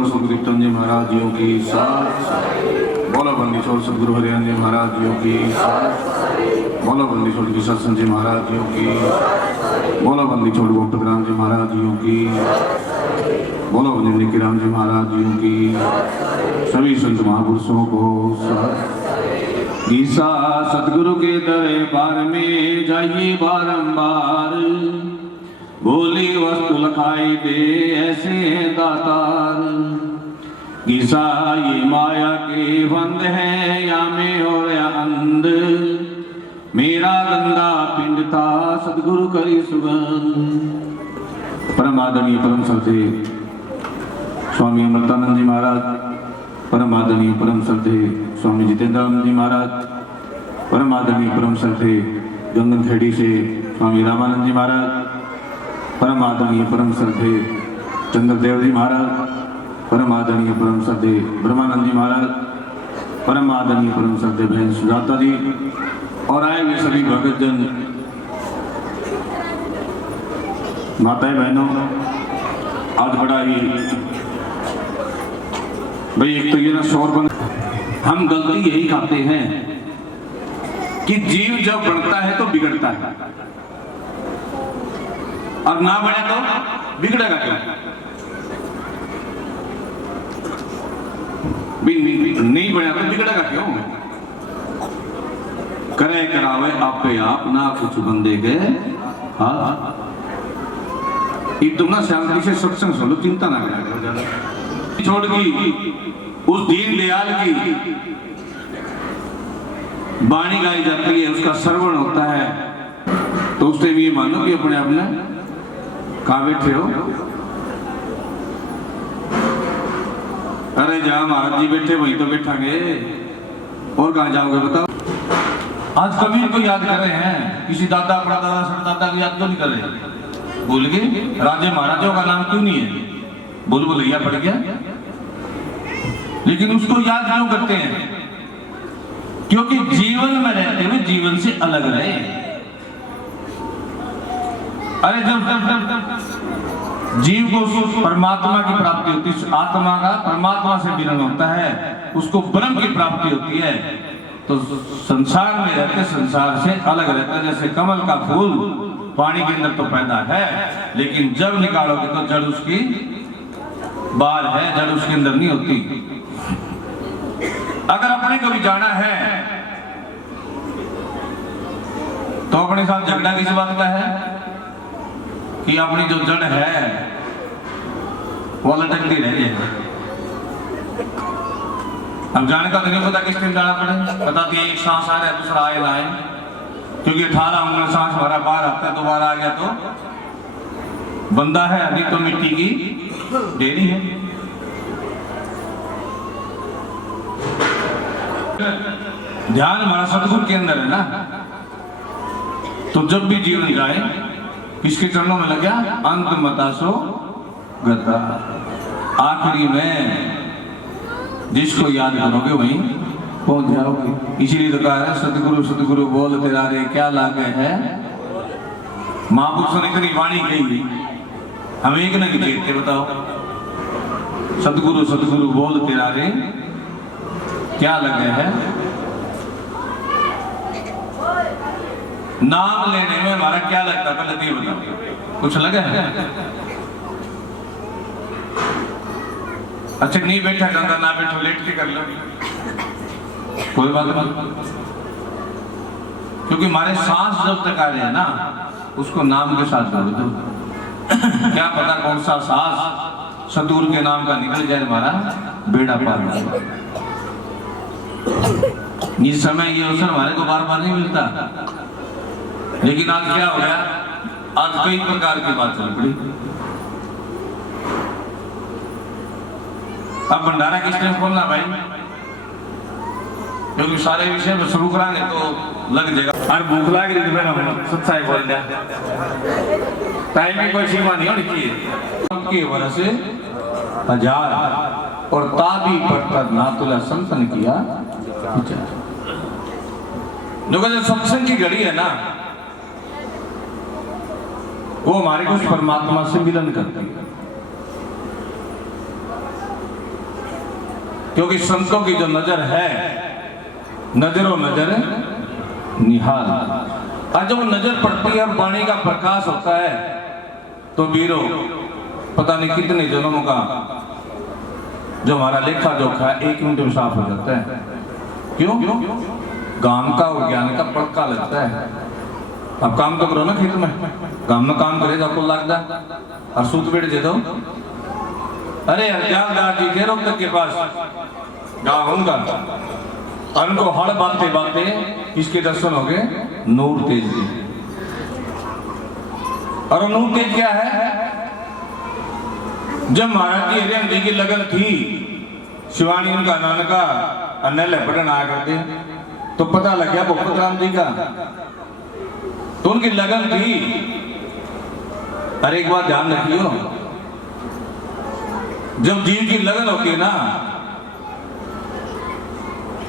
सुखदीप जी महाराज जी की साथ बोलो बंदी छोड़ सदगुरु हरियान जी महाराज जी की साथ बोलो बंदी छोड़ की सत्संग जी महाराज जी की बोलो बंदी छोड़ गोपत राम जी महाराज जी की बोलो बंदी निकी राम जी महाराज जी की सभी संत महापुरुषों को गीसा सतगुरु के दरबार में जाइए बारंबार बोली वस्तु लखाई दे ऐसे दातार गीसा ये माया के बंद है या में और या अंध मेरा गंदा पिंड था सतगुरु करी सुगंध। परम आदरणीय परम श्रद्धे स्वामी अमृतानंद जी महाराज, परम आदरणीय परम श्रद्धे स्वामी जितेंद्रानंद जी महाराज, परम आदरणीय परम श्रद्धे गंगन खेड़ी से स्वामी रामानंद जी महाराज, परम आदरणीय परम श्रद्धे चंद्रदेव जी महाराज, परम आदरणीय परम श्रद्धे ब्रह्मानंद जी महाराज, परम आदरणीय परम श्रद्धे बहन सुजाता जी और आए हुए सभी भगत जन, माताएं बहनों, आज बड़ा ही भाई एक तो ये ना शोर बन, हम गलती यही खाते हैं कि जीव जब बढ़ता है तो बिगड़ता है और ना बढ़े तो बिगड़ेगा क्यों? नहीं बढ़ा तो बिगड़ेगा क्यों? करे करावे आपे आप ना कुछ बंदे गए। हाँ तुम ना शांति से सत्संग सुनो, चिंता ना करें। छोड़ की उस दीन दयाल की वाणी गाई जाती है, उसका श्रवण होता है, तो उससे भी ये मानो कि अपने आप ने कहाँ बैठे हो? अरे जहाँ महाराज जी बैठे वहीं तो बैठांगे, और कहाँ जाओगे बताओ? आज कबीर को याद कर रहे हैं, किसी दादा परदादा सरदादा को याद क्यों नहीं कर रहे? भूल गए? राजे महाराजों का नाम क्यों नहीं है? बोल बोलैया पड़ गया, लेकिन उसको याद क्यों करते हैं? क्योंकि जीवन में रहते हुए जीवन से अलग रहे। अरे जब जीव को परमात्मा की प्राप्ति होती है, आत्मा का परमात्मा से मिलन होता है, उसको ब्रह्म की प्राप्ति होती है, तो संसार में रहते संसार से अलग रहता है। जैसे कमल का फूल पानी के अंदर तो पैदा है, लेकिन जब निकालोगे तो जड़ उसकी बाहर है, जड़ उसके अंदर नहीं होती। अगर अपने को भी जाना है तो अपने साथ झगड़ा किस बात का है कि अपनी जो जड़ है वो लटकती रह जाए। अब जाने का तो नहीं पता किस टाइम जाना पड़े, बता दिए एक सांस आ रहा है दूसरा आए ना आए, क्योंकि 18 उंगला सांस हमारा बाहर आता है, दोबारा आ गया तो बंदा है, अभी तो मिट्टी की ढेरी है। ध्यान हमारा सतगुरु के अंदर है ना, तो जब भी जीवन जाए किसके चरणों में लग गया? अंत मतासो गता, आखिरी में जिसको याद करोगे वहीं पहुंच जाओगे। इसीलिए तो कहा है सतगुरु सतगुरु बोल तेरा रे क्या लागे है। महापुरुषों ने इतनी वाणी कही, हम एक न चेतते बताओ, सतगुरु सतगुरु बोल तेरा रे क्या लगे है। नाम लेने में हमारा क्या लगता है पहले ये बताओ, कुछ लगे है? अच्छा नहीं बैठा जाता, ना बैठो लेट के कर लो, कोई बात नहीं, क्योंकि हमारे सांस जब तक आ रहे हैं ना उसको नाम के साथ जोड़ दो। क्या पता कौन सा सांस सतगुरु के नाम का निकल जाए, हमारा बेड़ा पार हो जाए। इस समय ये अवसर हमारे को बार बार नहीं मिलता, लेकिन आज क्या हो गया? आज कई प्रकार की बात चल पड़ी। अब भंडारा किस टाइम खोलना भाई? क्योंकि सारे विषय में शुरू कराएंगे तो लग जाएगा, और भूख लग रही है सच्चाई बोल दिया, टाइम की कोई सीमा नहीं होनी चाहिए। वर्ष से 1000 और ताबी पढ़कर ना तुला संतन किया। जो सत्संग की घड़ी है ना, वो हमारे को परमात्मा से मिलन करती है। क्योंकि संतों की जो नजर है, नजरों नजर निहाल, और जब नजर पड़ती है और वाणी का प्रकाश होता है तो वीरों पता नहीं कितने जन्मों का जो हमारा लेखा जोखा है 1 मिनट में साफ हो जाता है। क्यों? गांव का और ज्ञान का पक्का लगता है। अब काम तो करो ना खेत में, गांव में काम करे आपको लगता और सूत बेट दे दो। अरे अरजालदार जी थे रोहतक के पास, गाँव होगा और उनको हड़ बांधते बांधते किसके दर्शन हो गए? नूर तेज के। और नूर तेज क्या है? जब महाराज जी हरिहर जी की लगन थी, शिवानी उनका नानका अन्नल पढ़न आया करते, तो पता लग गया भगवत राम जी का, तो उनकी लगन थी। अरे एक बात ध्यान रखियो, जब जीव की लगन होती है ना,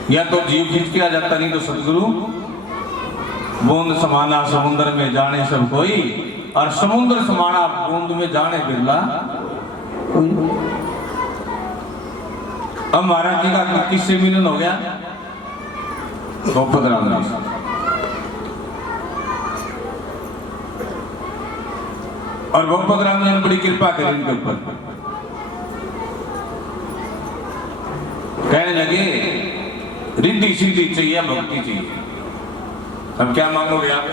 या तो जीव खींच के आ जाता, नहीं तो सतगुरु बूंद समाना समुद्र में जाने सब कोई, और समुद्र समाना बूंद में जाने बिरला कोई। अब महाराज जी का किससे मिलन हो गया? भगवत राम जी। और भगवत राम जी ने बड़ी कृपा करी उनके ऊपर, कहने लगे रिद्धि सिद्धि चाहिए, भक्ति चाहिए। अब क्या मांगोगे आप?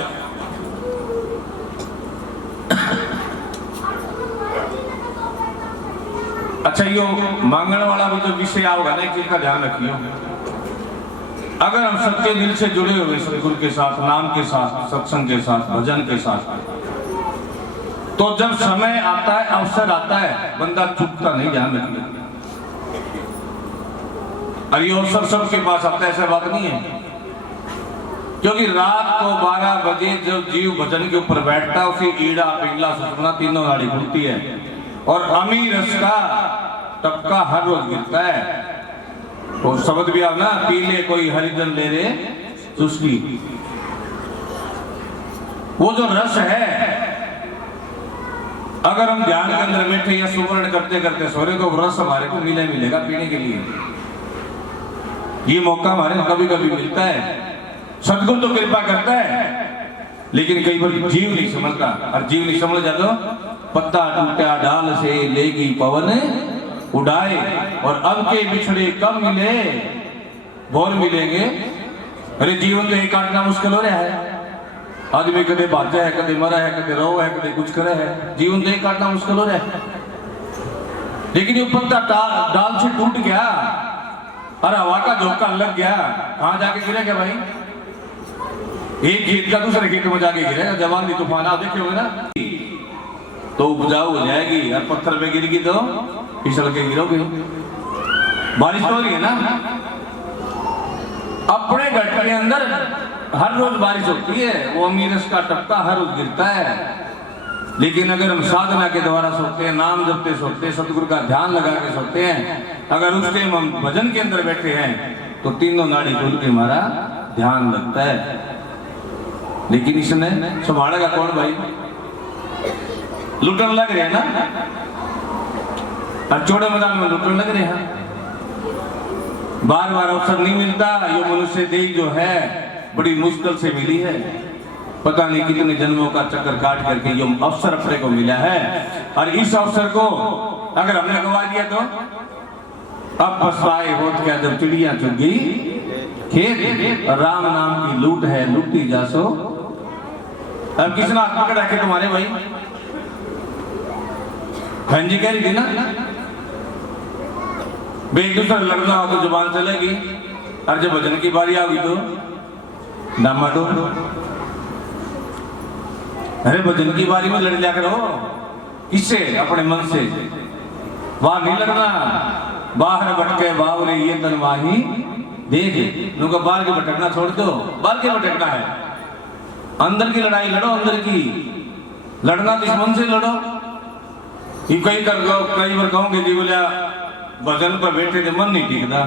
अच्छा, यो मांगने वाला भी जो विषय आओगा ना, एक चीज का ध्यान रखियो, अगर हम सच्चे दिल से जुड़े हुए सतगुरु के साथ, नाम के साथ, सत्संग के साथ, भजन के साथ, तो जब समय आता है, अवसर आता है, बंदा चुकता नहीं, ध्यान रखिए। और ये अवसर सबके पास आता है, ऐसा बात नहीं है। क्योंकि रात को 12 बजे जब जीव भजन के ऊपर बैठता है, उसे ईड़ा पिंगला सुषुम्ना तीनों नाड़ी खुलती है, और अमी रस का टपका हर रोज गिरता है। तो शब्द भी आप ना, पी ले कोई हरिजन ले रे चुस्की। वो जो रस है, अगर हम ध्यान के अंदर बैठे या सुवर्ण करते करते सो रहे, तो रस हमारे को मिलेगा पीने के लिए। ये मौका हमारे कभी कभी मिलता है। सदगुरु तो कृपा करता है, लेकिन कई बार जीव नहीं समझता, और जीव नहीं समझ जाता, पत्ता टूटा डाल से लेगी पवन उड़ाए, और अब के बिछड़े कब मिले भोर मिलेंगे। अरे जीवन तो एक काटना मुश्किल हो रहा है। आदमी कदे बाजा है, कदे मरा है, कदे रो है, कदे कुछ करे है, जीवन तो एक काटना मुश्किल हो रहा है। लेकिन ये पत्ता डाल से टूट गया और हवा का झोंका लग गया, कहां जाके गिरेगा भाई? एक खेत का दूसरे खेत में जाके गिरेगा। जवान की तूफान आप देखे होंगे ना, तो उपजाऊ हो जाएगी, और पत्थर पे गिरेगी तो फिसल के गिरोगे। बारिश तो हो रही है ना, अपने घर के अंदर हर रोज बारिश होती है, वो अमीरस का टपका हर रोज गिरता है। लेकिन अगर हम साधना के द्वारा सोते हैं, नाम जपते सोते हैं, सतगुरु का ध्यान लगा के सोते हैं, अगर उस टाइम हम भजन के अंदर बैठे हैं, तो तीनों नाड़ी खुल के हमारा ध्यान लगता है। लेकिन इसने संभालेगा कौन भाई? लुटन लग रहे हैं ना, और चौड़े मैदान में लुटन लग रहे हैं। बार बार अवसर नहीं मिलता। ये मनुष्य देह जो है बड़ी मुश्किल से मिली है, पता नहीं कितने जन्मों का चक्कर काट करके ये अवसर अपने को मिला है। और इस अवसर को अगर हमने गवा दिया तो अब पछताए होत क्या जब चिड़िया चुग गई खेत, राम नाम की लूट है लूटी जासो। अब किसने हाथ पकड़ रखे तुम्हारे भाई? बहन जी कह रही थी ना, एक दूसरा लड़ना हो तो जुबान चलेगी, और जब भजन की बारी आ गई तो डामाडो। अरे भजन की बारी में लड़ लिया करो, किससे? अपने मन से। बाहर नहीं लड़ना, बाहर भटके बावरे ये तनवाही देख। लोग बाहर के भटकना छोड़ दो, बाहर के भटकना है, अंदर की लड़ाई लड़ो। अंदर की लड़ना दुश्मन से लड़ो। ये कई बार कहूंगे जी बोलिया भजन पर बैठे थे मन नहीं टिकता।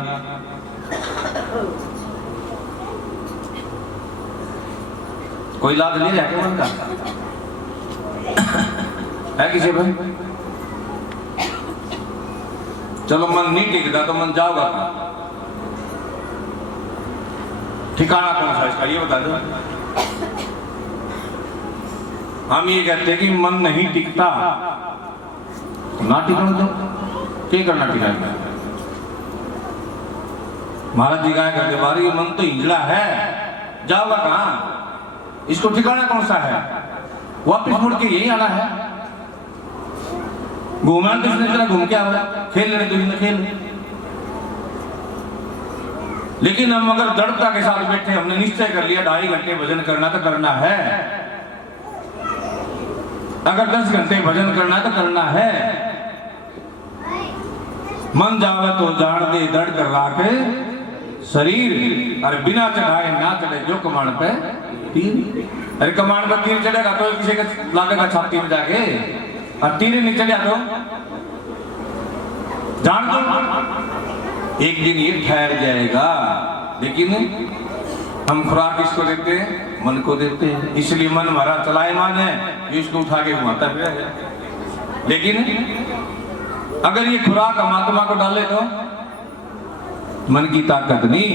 कोई लाद नहीं रहा मन का है किसी भाई? चलो मन नहीं टिकता तो मन जाओगा कहाँ? ठिकाना कौन सा इसका ये बता दो। हम ये कहते हैं कि मन नहीं टिकता तो ना टिकने दो, क्या करना टिकाएगा? महाराज जी गाय करके बारी ये मन तो हिंजड़ा है, जाओगा कहाँ? इसको ठिकाना कौन सा है? वापिस मुड़ के यही आना है। घूमना तो इसने चला घूम के आया, खेल लेने तो इसने खेल। लेकिन हम अगर दृढ़ता के साथ बैठे, हमने निश्चय कर लिया 2.5 घंटे भजन करना तो करना है, अगर 10 घंटे भजन करना तो करना है। मन जावे तो जान दे दृढ़ कर राखे शरीर, अरे बिना चढ़ाए ना चढ़े जो कमान पे तीर। अरे कमान पर तीर चढ़ेगा तो किसी का लागेगा छाती में जाके, और तीर नहीं चढ़ा तो जान दो एक दिन ये ठहर जाएगा। लेकिन हम खुराक किसको देते हैं? मन को देते हैं। इसलिए मन हमारा चलायमान है, इसको उठा के घुमाता फिरा है। लेकिन अगर ये खुराक हम आत्मा को डाले तो मन की ताकत नहीं।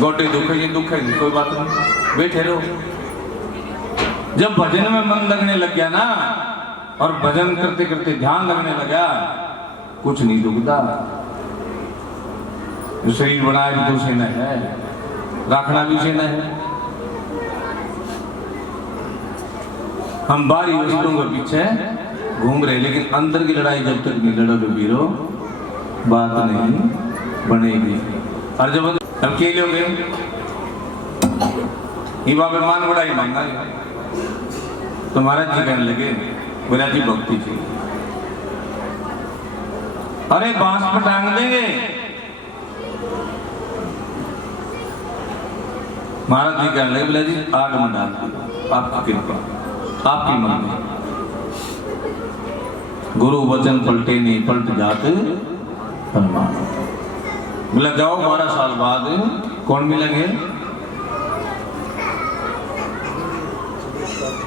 गोटे दुखे ये दुख है, कोई बात नहीं, बैठे रहो। जब भजन में मन लगने लग गया ना, और भजन करते करते ध्यान लगने लगा, कुछ नहीं दुखता। जो शरीर बनाया भी तो उसे न है, रखना भी उसे न है। हम बाहरी वस्तुओं के पीछे घूम रहे, लेकिन अंदर की लड़ाई जब तक नहीं लड़ोगे वीरो, बात नहीं बनेगी। और जब हम के लोगे ये बाबे मान बड़ा ही मांगा तो महाराज जी कहने लगे बोला जी भक्ति थी, अरे बांस पर टांग देंगे। महाराज जी कहने लगे बोला जी आग में डाल दो, आपकी कृपा, आपकी मर्जी। गुरु वचन पलटे नहीं पलट जाते फरमान। बोला जाओ 12 साल बाद कौन मिलेंगे?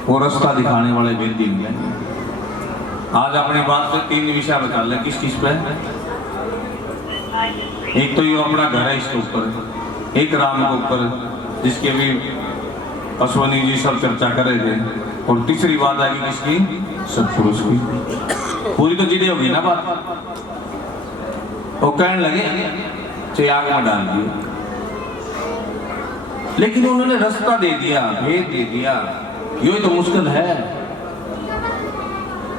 वो रास्ता दिखाने वाले वेदी मिलेंगे। आज अपने बात से 3 विषय बता लें, किस किस पे? एक तो ये अपना घर है इसके ऊपर, एक राम के ऊपर जिसके भी अश्वनी जी सब चर्चा कर रहे थे, और तीसरी बात आएगी किसकी? सतपुरुष की। पूरी तो जिले होगी ना बात। वो कहने लगे चाहे आग में डाल दिया, लेकिन उन्होंने रास्ता दे दिया, भेद दे दिया। ये तो मुश्किल है।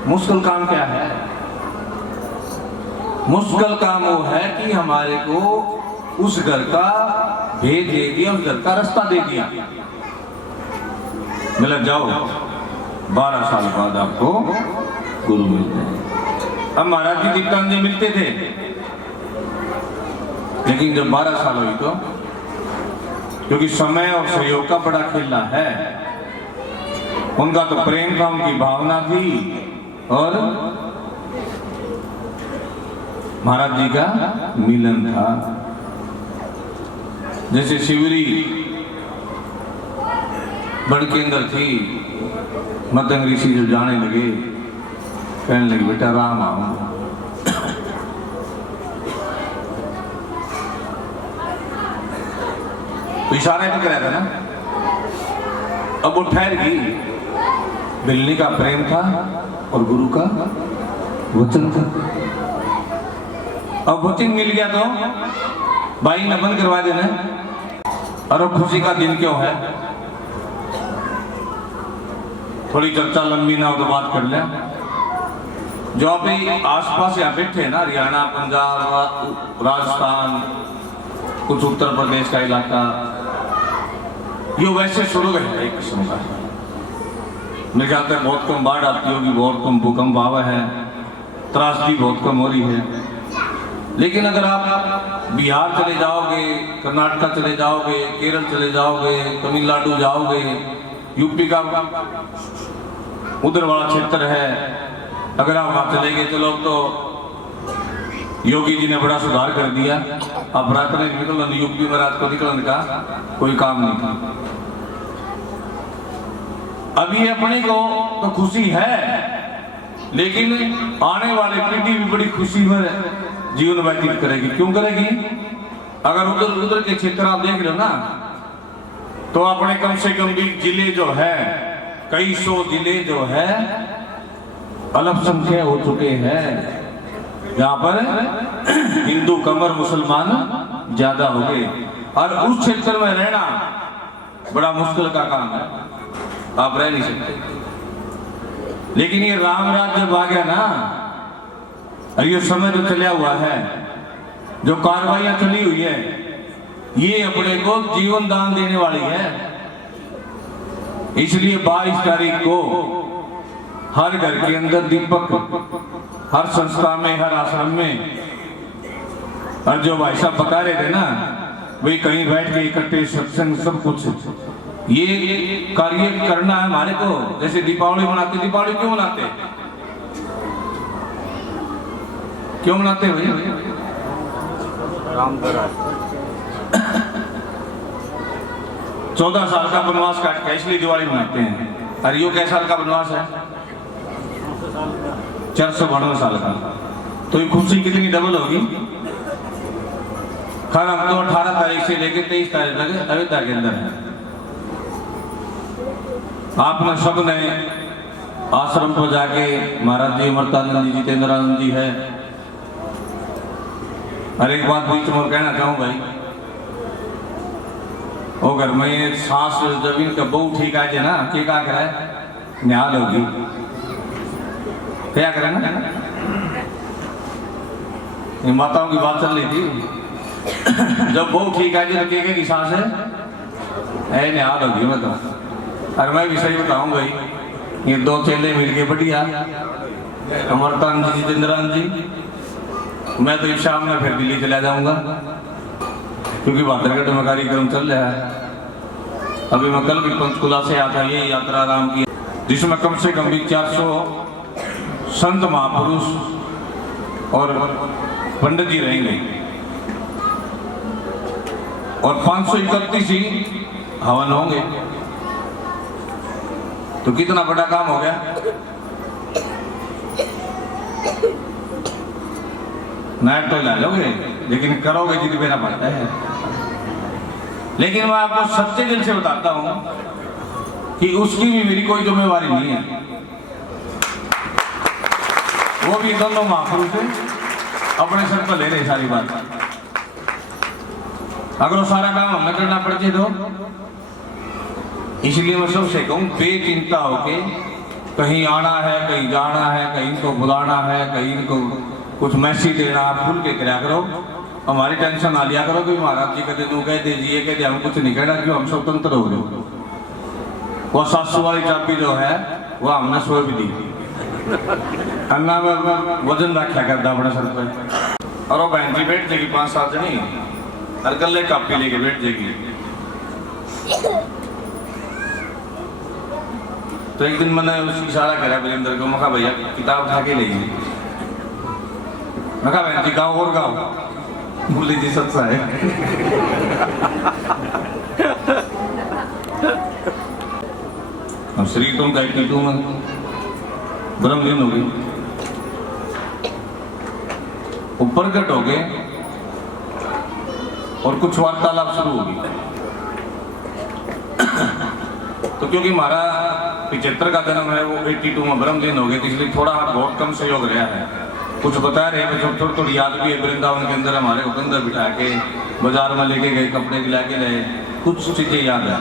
मुश्किल काम क्या है? मुश्किल काम वो है कि हमारे को उस घर का भेद दे दिया, उस घर का रास्ता दे दिया। मिला जाओ 12 साल बाद आपको गुरु मिलते हैं। अब महाराज जी दीप्तान जी मिलते थे, लेकिन जब 12 साल हुई तो, क्योंकि समय और सहयोग का बड़ा खेलना है। उनका तो प्रेम था, उनकी भावना थी, और महाराज जी का मिलन था। जैसे शिवरी बड़ के अंदर थी, मतंग ऋषि जब जाने लगे, कहने लगे बेटा राम आओ। इशारे भी कराया था ना। अब वो ठहर गई। मिलने का प्रेम था और गुरु का वचन था। अब वचन मिल गया तो भाई न बंद करवा देना। और अब खुशी का दिन क्यों है? थोड़ी चर्चा लंबी ना हो तो बात कर ले। जो अभी आसपास यहाँ बैठे हैं ना, हरियाणा, पंजाब, राजस्थान, कुछ उत्तर प्रदेश का इलाका, ये वैसे शुरू है एक किस्म का। मेरे ख्याल से बहुत कम बाढ़ आती होगी, बहुत कम भूकंप आवा है, त्रासदी बहुत कम हो रही है। लेकिन अगर आप बिहार चले जाओगे, कर्नाटक चले जाओगे, केरल चले जाओगे, तमिलनाडु जाओगे, यूपी का उधर वाला क्षेत्र है, अगर आप वहां चले गए, चलो तो योगी जी ने बड़ा सुधार कर दिया। अब रात में निकलना, यूपी में रात को निकलने का कोई काम नहीं था। अभी अपने को तो खुशी है, लेकिन आने वाली पीढ़ी भी बड़ी खुशी में जीवन व्यतीत करेगी। क्यों करेगी? अगर उधर उधर के क्षेत्र आप देख लो ना, तो अपने कम से कम भी जिले जो है, कई सौ जिले जो है अल्पसंख्यक हो चुके हैं, यहाँ पर हिंदू कम और मुसलमान ज्यादा हो गए, और उस क्षेत्र में रहना बड़ा मुश्किल का काम है, आप रह नहीं सकते। लेकिन ये राम राज्य जब आ गया ना, और ये समय जो चला हुआ है, जो कार्रवाइयां चली हुई है, ये अपने को जीवन दान देने वाली है। इसलिए 22 तारीख को हर घर के अंदर दीपक, हर संस्था में, हर आश्रम में, और जो भाई साहब बता रहे थे ना, वही कहीं बैठ के इकट्ठे सत्संग सब कुछ, ये कार्य करना है हमारे को। जैसे दीपावली मनाते, दीपावली क्यों मनाते, क्यों मनाते भाई? राम 14 साल का वनवास काट के इसलिए दिवाली मनाते हैं। और यो कैसा साल का वनवास है? 492 साल का। तो ये खुशी कितनी डबल होगी? खैर हम तो 18 तारीख से लेकर 23 तारीख तक अयोध्या के अंदर है। आपने सब ने आश्रम पर जाके महाराज जी अमृतानंद जी, जितेंद्रानंद जी है। और एक बात बीच में कहना चाहूँ भाई, वो घर में सांस जब इनका बहु ठीक आ जाए ना, क्या करे निहाल होगी, क्या करें ना, ये माताओं की बात चल रही थी, जब बहु ठीक आ जाए तो क्या की सांस है निहाल होगी। मैं तो, और मैं भी सही बताऊं भाई, ये दो चेले मिलके बढ़िया, अमृतानंद जी, जितेंद्रानंद जी, मैं तो इस शाम में फिर दिल्ली चला जाऊंगा, क्योंकि भादरगढ़ में कार्यक्रम चल रहा है। अभी मैं कल भी पंचकुला से आता, ये यात्रा राम की, जिसमें कम से कम भी 400 संत महापुरुष और पंडित जी रहेंगे, और 531 ही हवन होंगे। तो कितना बड़ा काम हो गया। नाइट तो ला लोगे, लेकिन करोगे जिद मेरा पड़ता है। लेकिन मैं आपको सच्चे दिल से बताता हूं कि उसकी भी मेरी कोई जिम्मेवारी नहीं है। वो भी दोनों महापुरुष है, अपने सर पर ले रहे सारी बात। अगर वो सारा काम हमें करना पड़े तो, इसलिए मैं सबसे कहूं, बेचिंता होके, कहीं आना है, कहीं जाना है, कहीं इनको बुलाना है, कहीं इनको कुछ मैसेज देना, आप खुल के कराया करो। हमारी टेंशन ना लिया करो कि महाराज जी कहते तू कह दीजिए, कहते हम कुछ नहीं कहना, क्यों हम स्वतंत्र हो गए। वो सासू वाली चाबी जो है वो हमने सो भी दी, अन्ना में वजन रखा करता अपने सर पे। और वो बहन जी बैठ जाएगी 5-7 जनी, हर कल कापी लेके बैठ जाएगी। तो एक दिन मैंने उसकी इशारा करा वीरेंद्र को, मैं कहा भैया किताब उठा के ले, मैं कहा बहन जी गाओ और गाओ, बोली जी सच्चा है। अब शरीर तुम कहती तुम ब्रह्मलीन हो गई, ऊपर कट हो गए, और कुछ वार्तालाप शुरू होगी। तो क्योंकि हमारा 75 का जन्म है, वो 82 में ब्रह्मलीन हो गए, तो इसलिए थोड़ा बहुत कम सहयोग रहा है। कुछ बता रहे हैं, थोड़ी थोड़ी याद भी है। वृंदावन के अंदर हमारे को अंदर बिठा के बाजार में लेके गए, कपड़े दिला के लाए, कुछ चीजें याद है।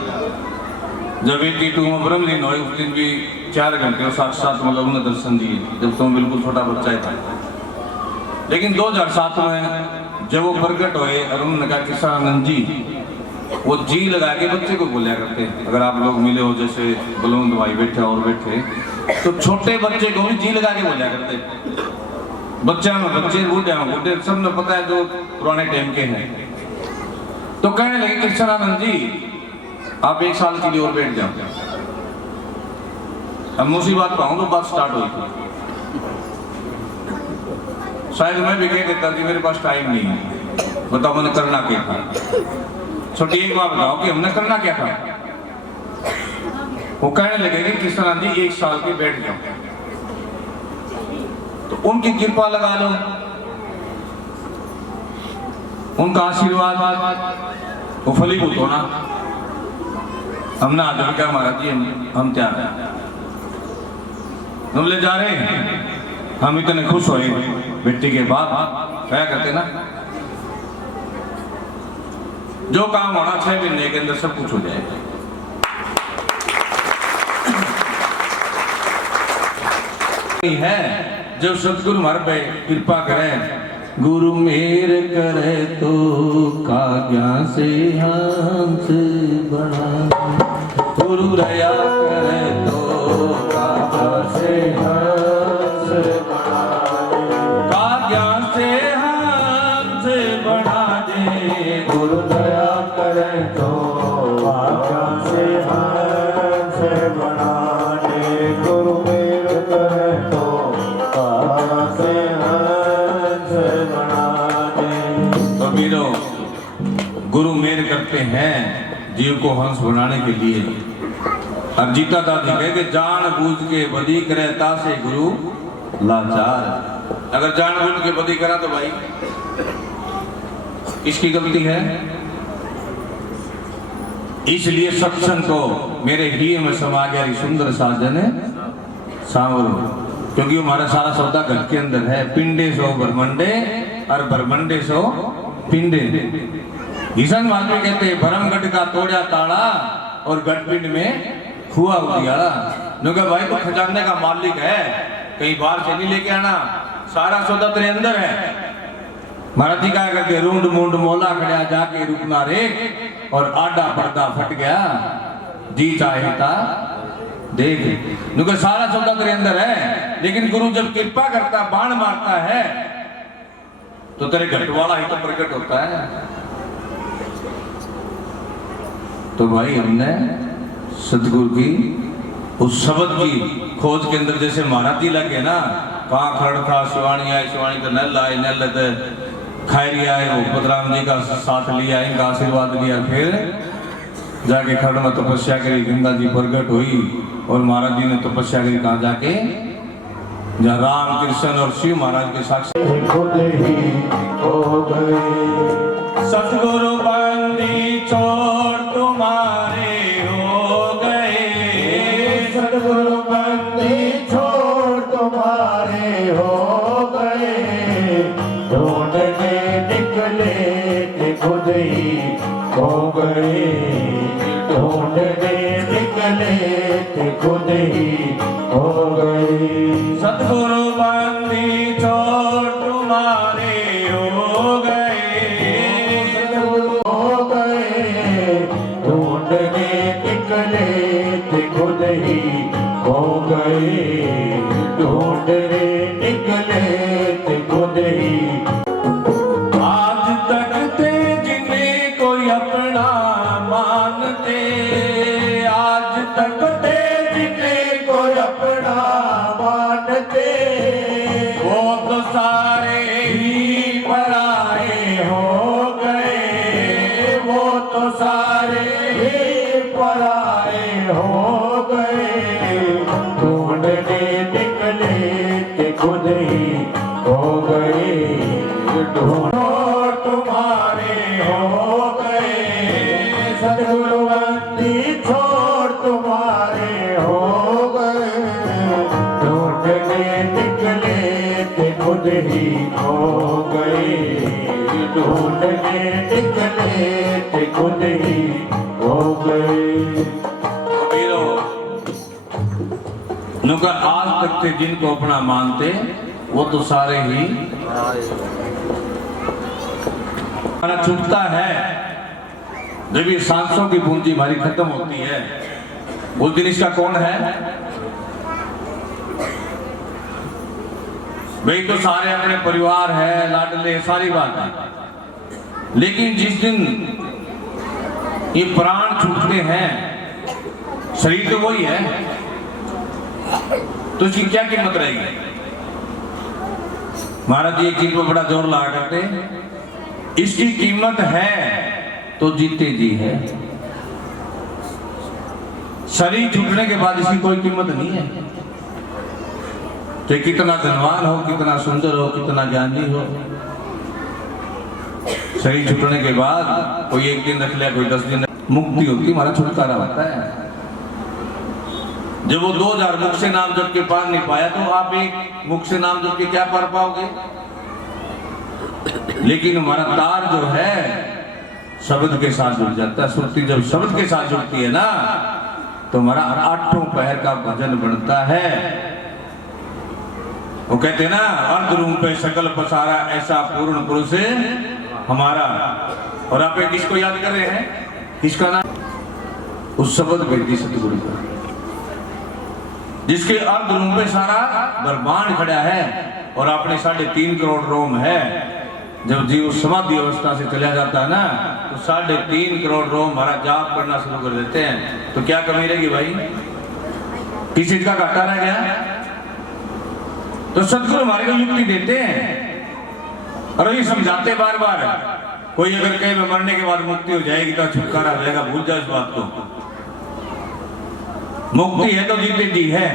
जब 82 में ब्रह्मलीन हुए, उस दिन भी 4 घंटे और साथ मतलब उन्होंने दर्शन दिए, जब तो बिल्कुल छोटा बच्चा ही था। लेकिन 2007 में जब वो प्रकट हुए, और उन्होंने कहा कृष्णानंद जी, वो जी लगा के बच्चे को बोलिया करते। अगर आप लोग मिले हो, जैसे बलवंत भाई बैठे और बैठे, तो छोटे बच्चे को भी जी लगा के बोलिया करते। बच्चा में बच्चे, बूढ़े सब ने पता है जो पुराने टाइम के हैं। तो कहने लगे कृष्णानंद जी आप 1 साल के लिए और बैठ जाओ। अब मुसीबत पाऊं तो बात स्टार्ट हुई थी। शायद मैं भी कह देता कि मेरे पास टाइम नहीं है, बताओ मैंने करना क्या था। छोटी एक बात बताओ कि हमने करना क्या था। वो कहने लगे कि कृष्णानंद जी 1 साल के बैठ जाओ। उनकी कृपा लगा लो, उनका आशीर्वाद वो फलीभूत होना। हम ना आदमी क्या महाराज जी, हम क्या हम ले जा रहे हैं, हम इतने खुश हुए बेटी के बाद। क्या कहते ना, जो काम होना 6 महीने के अंदर सब कुछ हो जाएगा। है जब सतगुरु हमारे पे कृपा करे, गुरु मेर करे तो काज्ञा से हंस बना, गुरु दया करे तो काज्ञा से हंस बना, काज्ञा से हंस बना दे, गुरु दया करे तो काज्ञा से हंस बना दे, गुरु मेर करे तो काज्ञा से हंस बना दे। तो वीरो, गुरु मेर करते हैं जीव को हंस बनाने के लिए। अब जीता दादी कहे कि जान बूझ के बदी करे तासे गुरु लाचार। अगर जान बूझ के बदी करा तो भाई इसकी गलती है। इसलिए सत्संग को मेरे हृदय में समा गया सुंदर साजन सांवरो, क्योंकि हमारा सारा सौदा घर के अंदर है। पिंडे सो ब्रह्मंडे और ब्रह्मंडे सो पिंडे। ईशान वाल्मीकि कहते भरम गढ़ का तोड़ा ताला और गढ़पिंड में हुआ उजियारा। भाई तो खजाने का मालिक है, कहीं बाहर से नहीं लेके आना, सारा सौदा तेरे अंदर है। महाराज जी क्या करते, रूंड मूंड मोला खड़ा जाके रुकना रे, और आडा पर्दा फट गया जी चाहेता देख। सारा सौदा तेरे अंदर है, लेकिन गुरु जब कृपा करता, बाण मारता है, तो तेरे घट वाला ही तो प्रकट होता है। तो भाई हमने सतगुरु की उस शब्द की खोज के अंदर, जैसे महाराज जी लगे ना, कहाँ खड़ था, शिवानी आए, शिवानी तो नल आए, नल खैरी आए, वो भद्राम जी का साथ लिया, इनका आशीर्वाद लिया, फिर जाके खड़ में तपस्या करी, गंगा जी प्रकट हुई, और महाराज जी ने तपस्या करी कहाँ जाके, जहाँ राम कृष्ण और शिव महाराज के साक्षी खुद ही हो गए। सतगुरु बंदी छोड़ तुम्हारे हो गए, सतगुरु बंदी छोड़ तुम्हारे हो गए, ढूंढने निकले थे खुद ही हो गए, ढूंढने निकले थे खुद ही हो गए। सतगुरु बंदी छोड़ तुम्हारे हो गए, सतगुरु हो गए, ढूंढने निकले थे खुद ही हो गए, ढूंढने निकले थे खुद ही। आज तक थे जिन्हें कोई अपना मानते, आज तक थे जिन्हें कोई अपना मानते, वो तो सारे ही पराए हो गए, वो तो सारे ही पराए हो गए, ढूंढने निकले थे खुद ही हो गए, ढूंढो तुम्हारे हो गए, सतगुरु बंदी छोड़ तुम्हारे हो गए, ढूंढने निकले थे खुद ही हो गए, ढूंढने निकले थे खुद ही हो गए। नुका आज तक थे जिनको अपना मानते, वो तो सारे ही हमारा छूटता है। जब ये सांसों की पूंजी हमारी खत्म होती है, उस दिन इसका कौन है? भाई तो सारे अपने परिवार है, लाडले, सारी बात है, लेकिन जिस दिन ये प्राण छूटते हैं, शरीर तो वही है, तो इसकी क्या कीमत रहेगी? महाराज जी एक चीज को बड़ा जोर लगा करते, इसकी कीमत है तो जीते जी है। शरीर छूटने के बाद इसकी कोई कीमत नहीं है। चाहे कितना धनवान हो, कितना सुंदर हो, कितना ज्ञानी हो, शरीर छूटने के बाद कोई एक दिन रख लिया, कोई 10 दिन, मुक्ति होती, हमारा छुटकारा होता है। जब वो 2000 मुख से नाम जप के पार नहीं पाया, तो आप एक मुख से नाम जप के क्या पार पाओगे? लेकिन हमारा तार जो है शब्द के साथ जुड़ जाता है। सुरती जब शब्द के साथ जुड़ती है ना, तो हमारा 8 पहर का भजन बनता है। वो कहते हैं ना, अर्ध रूम पे सकल पसारा, ऐसा पूर्ण पुरुष हमारा। और आप किसको याद कर रहे हैं? किसका नाम? उस शब्द बेटी सतगुरु का, जिसके अर्ध रूम पे सारा ब्रह्मांड खड़ा है और आपने 3.5 करोड़ रोम है। जब जीव समाधि अवस्था से चला जाता है ना, तो 3.5 करोड़ रोम हमारा जाप करना शुरू कर देते हैं। तो क्या कमी रहेगी भाई? किस चीज का घाटा रह गया? तो सतगुरु हमारे को युक्ति देते हैं और ये समझाते बार बार। कोई अगर कहीं में मरने के बाद मुक्ति हो जाएगी तो छुटकारा हो जाएगा, भूल जाओ इस बात को। मुक्ति है तो जीते जी है।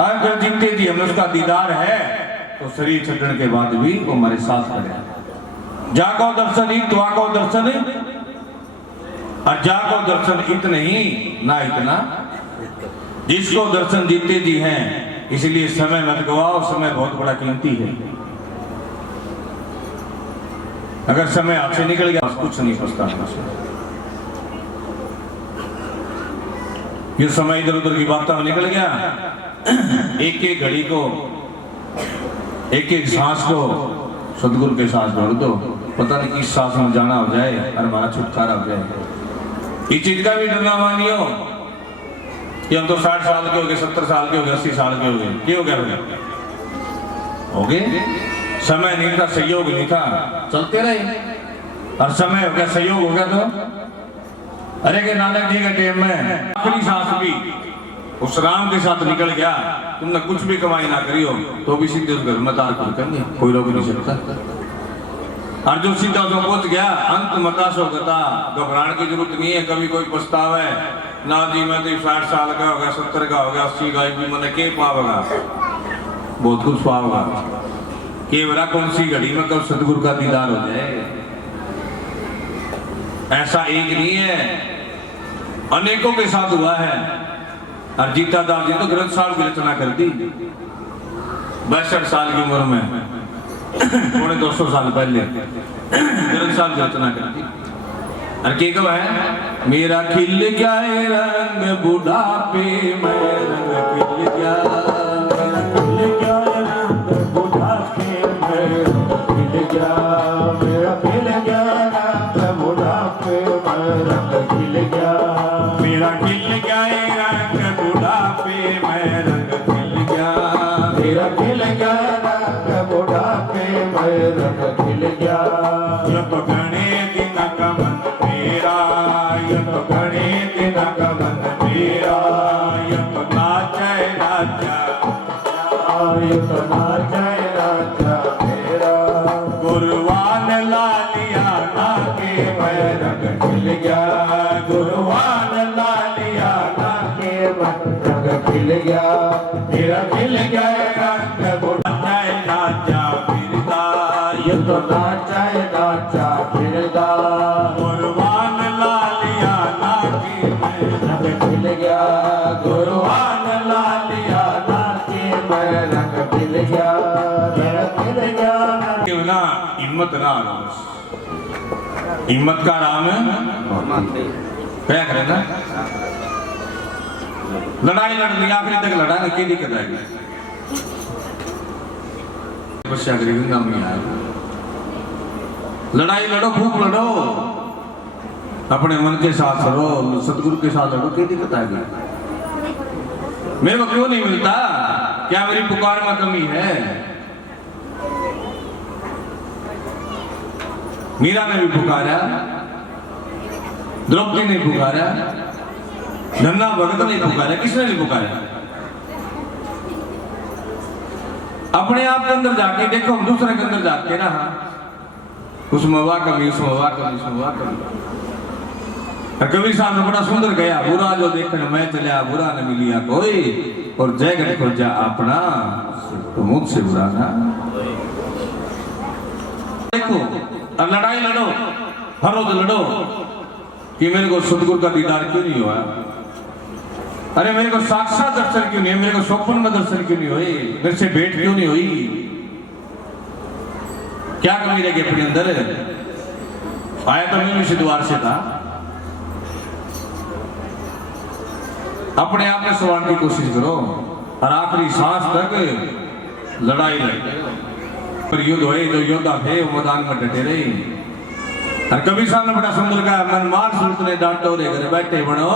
अगर जीते जी हमें उसका दीदार है, तो शरीर छूटने के बाद भी वो हमारे साथ खड़े। जाको दर्शन ही त्वाको दर्शन, और जाको दर्शन इतने ही ना इतना, जिसको दर्शन जीते जी हैं। इसलिए समय मत गवाओ, समय बहुत बड़ा कीमती है। अगर समय हाथ से निकल गया, कुछ नहीं फंसता। ये समय इधर उधर की बातों में निकल गया, एक एक घड़ी को, एक एक सांस को सदगुरु के साथ जोड़ दो, पता नहीं किस सांस में जाना हो जाए और हमारा छुटकारा हो जाए। इस चीज का भी डरना मानियो कि हम तो 60 साल के हो गए, 70 साल के हो गए, 80 साल के हो गए। क्यों हो गया? हो गए। समय नहीं था, सहयोग नहीं था, चलते रहे। और समय हो गया, सहयोग हो गया तो अरे के नानक जी के टाइम में आखिरी सांस भी उस राम के साथ निकल गया। तुमने कुछ भी कमाई ना करी हो तो भी सीधे उस घर में तार करेंगे, कोई रोक नहीं सकता। और जो सीधा उसको पहुंच गया, अंत मता सो गता, घबराने की जरूरत नहीं है। कभी कोई पछतावा है ना जी, मैं तो 60 साल का हो गया, 70 का हो गया, 80 का भी मैंने के पावेगा, बहुत कुछ पावेगा। केवरा कौन सी घड़ी में कब सतगुरु का दीदार हो जाए। ऐसा एक नहीं है, अनेकों के साथ हुआ है। और जीता दास जी तो ग्रंथ साहब की रचना कर दी 62 साल की उम्र में, 250 साल पहले ग्रंथ साहब की रचना कर दी। और के कब है? मेरा खिल गया रंग बुढ़ापे में, रंग खिल गया, मेरा खिल गया रंग बुढ़ापे में, रंग खिल गया, मेरा खिल गया रंग बुढ़ापे में, रंग खिल गया, मेरा खिल गया रंग बुढ़ापे में, रंग खिल गया, मेरा खिल गया रंग बुढ़ापे में, रंग खिल गया। ये तो घने दिन का मन मेरा, ये तो घने दिन का मन मेरा, ये तो नाचे राजा, ये तो नाचे राजा मेरा। गुरुवान लालिया ना के मैं, रंग खिल गया, गुरुवान लालिया ना के मैं, रंग खिल गया, मेरा खिल गया रंग बुढ़ा नाचा फिरता, ये तो नाचा नाचा फिरता। गुरुवान लालिया ना के मैं, रंग खिल गया, गुरुवान लालिया ना के मैं, रंग खिल गया, मेरा खिल गया। क्यों ना हिम्मत ना आना, हिम्मत का राम क्या करे ना, लड़ाई लड़ ली आखिरी तक लड़ा, की दिक्कत आएगी? तपस्या करी गंगा मैया, लड़ाई लड़ो, खूब लड़ो, अपने मन के साथ लड़ो, सतगुरु के साथ लड़ो, क्या दिक्कत आएगी? मेरे को क्यों नहीं मिलता? क्या मेरी पुकार में कमी है? मीरा ने भी पुकारा, द्रौपदी ने पुकारा, नन्ना भगत ने पुकारा, किसने नहीं पुकारा? अपने आप के अंदर जाके देखो, हम दूसरे के अंदर जाके ना, उसमें वाह कमी, उसमें वाह कमी, उसमें वाह कमी। कबीर साहब ने बड़ा सुंदर गया, बुरा जो देखने मैं चलिया बुरा न मिलिया कोई, और जैगट खोजा अपना तो मुझसे बुरा ना। देखो अब लड़ाई लड़ो, हर रोज लड़ो कि मेरे को सतगुरु का दीदार क्यों नहीं हुआ, अरे मेरे को साक्षात दर्शन क्यों नहीं, मेरे को स्वप्न में दर्शन क्यों नहीं हुई, मेरे से भेंट क्यों नहीं हुई, क्या कमी रह गई अपने अंदर। आया तो मैं इसी द्वार से था, अपने आप में सवार की कोशिश करो और आखिरी सांस तक लड़ाई लड़े, पर युद्ध हुए जो योद्धा थे वो मैदान में डटे रहे। और कबीर साहब ने बड़ा सुंदर कहा, मन मार सूरत ने डांटो रे घर बैठे बनो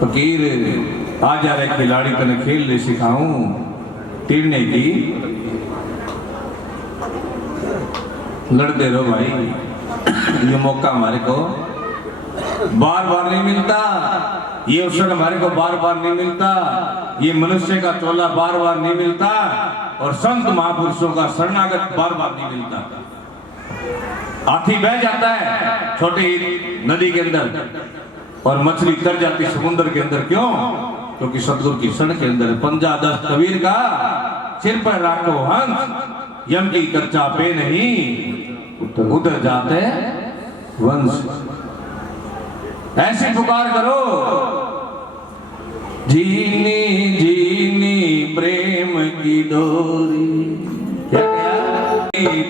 फकीर, आ जा रे खिलाड़ी तने खेल ले सिखाऊं, तीरने की लड़ते रहो भाई, ये मौका हमारे को बार बार नहीं मिलता, ये अवसर हमारे को बार बार नहीं मिलता, ये मनुष्य का चोला बार बार नहीं मिलता, और संत महापुरुषों का शरणागत बार बार नहीं मिलता। हाथी बह जाता है छोटी नदी के अंदर और मछली तर जाती समुद्र के अंदर, क्यों? क्योंकि सतगुरु की शरण के अंदर। पंजा दस्त कबीर का सिर पर राखो हंस, यम की कच्चा पे नहीं उतर जाते वंश। ऐसी पुकार करो, जीनी जीनी प्रेम की डोरी, क्या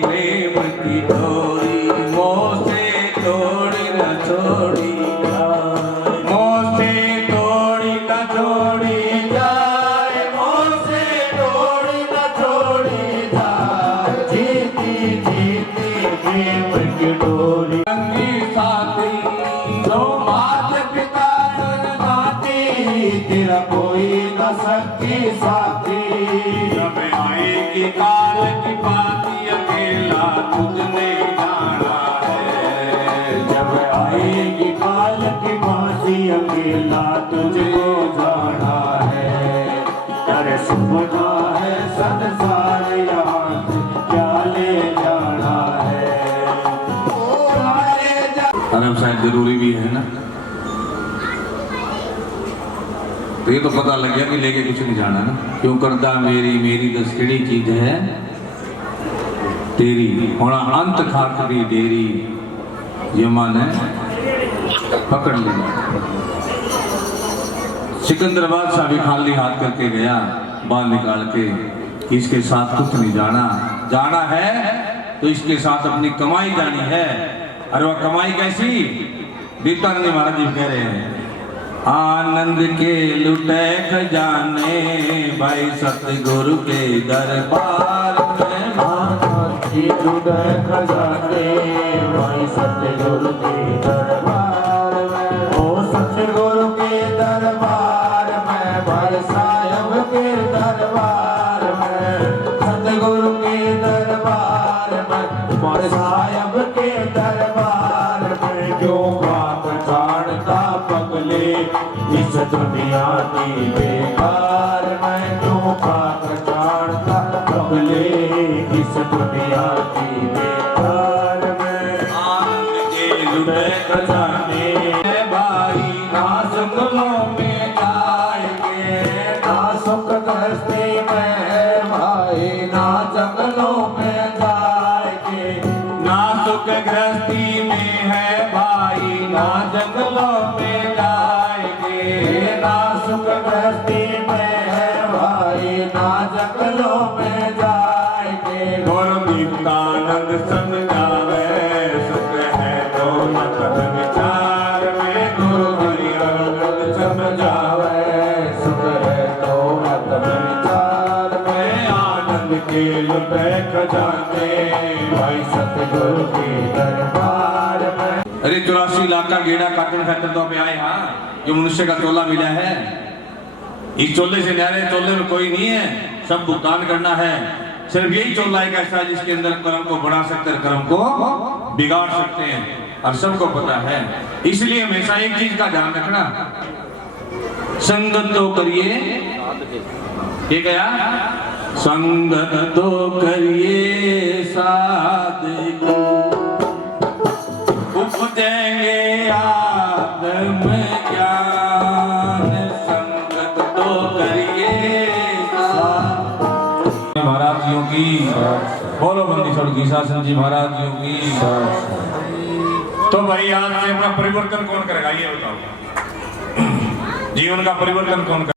प्रेम की डोरी मोह से तोड़ी न छोड़ी, मोह से तोड़ी न छोड़ी जाए, मोह से तोड़ी न छोड़ी जाए, जीती जीती प्रेम की डोरी। संगी साथी जो मात पिता जन्माती, तेरा कोई न सकी साथी, जब आएगी काल की बाती अकेला तुझने जाना है, जब आएगी काल की बाती अकेला तुझको जाना है, अरे सुपना है संसार यहाँ क्या ले जाना है, अरे शायद जरूरी भी है ना, तो ये तो पता लग गया कि लेके कुछ नहीं जाना ना, क्यों करता मेरी मेरी दस केड़ी चीज है तेरी, होना अंत खाकरी डेरी, यमा ने पकड़ लिया। सिकंदर बादशाह भी खाली हाथ करके गया, बाहर निकाल के, इसके साथ कुछ नहीं जाना, जाना है तो इसके साथ अपनी कमाई जानी है। अरे वह कमाई कैसी? दीतानंद महाराज जी कह रहे हैं, आनंद के लुटे खजाने भाई सतगुरु के दरबार में, आनंद के लुटे खजाने भाई सतगुरु के दरबार में, ओ सतगुरु के दरबार में, भाई साहब के दरबार में, सतगुरु के दरबार में, भाई साहब के दरबार में, क्यों बाप जानता पगले इस दुनिया की बेकार में, क्यों बाप जानता पगले इस दुनिया की बेकार में, आनंद के लुटे खजाने भाई ना जंगलों में जाएंगे, ना सुख गृहस्थी में भाई ना जंगलों में जाएंगे, ना सुख गृहस्थी में है भाई ना जंगलों में जाएंगे, ना सुख गृहस्थी में है भाई ना जंगलों में जाएंगे, और नित्यानंद समझावे सुख है दौलत विचार में, गुरु हरिहर समझावे सुख है दौलत विचार में, आनंद के लुटे खजाने भाई सतगुरु के दरबार में। अरे 84 लाख का गेड़ा काटन खातर तो पे आए, हाँ जो मनुष्य का चोला मिला है, इस चोले से न्यारे चोले में कोई नहीं है, सब भुगतान करना है। सिर्फ यही चोला एक ऐसा है जिसके अंदर कर्म को बढ़ा सकते हैं, कर्म को बिगाड़ सकते हैं, और सबको पता है। इसलिए हमेशा एक चीज का ध्यान रखना, संगत तो करिए, ये क्या? संगत तो करिए साधु, उपजेंगे बोलो बंदी छोड़ की शासन जी महाराज जी की। तो भाई आज से अपना परिवर्तन कौन करेगा ये बताओ, जीवन का परिवर्तन कौन करेगा?